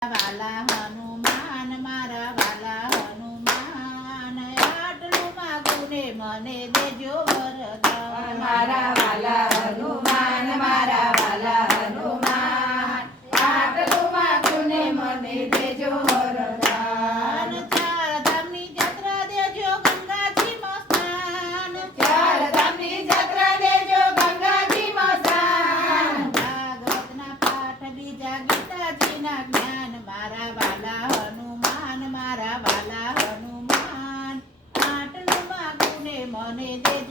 Và 来哈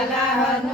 Allah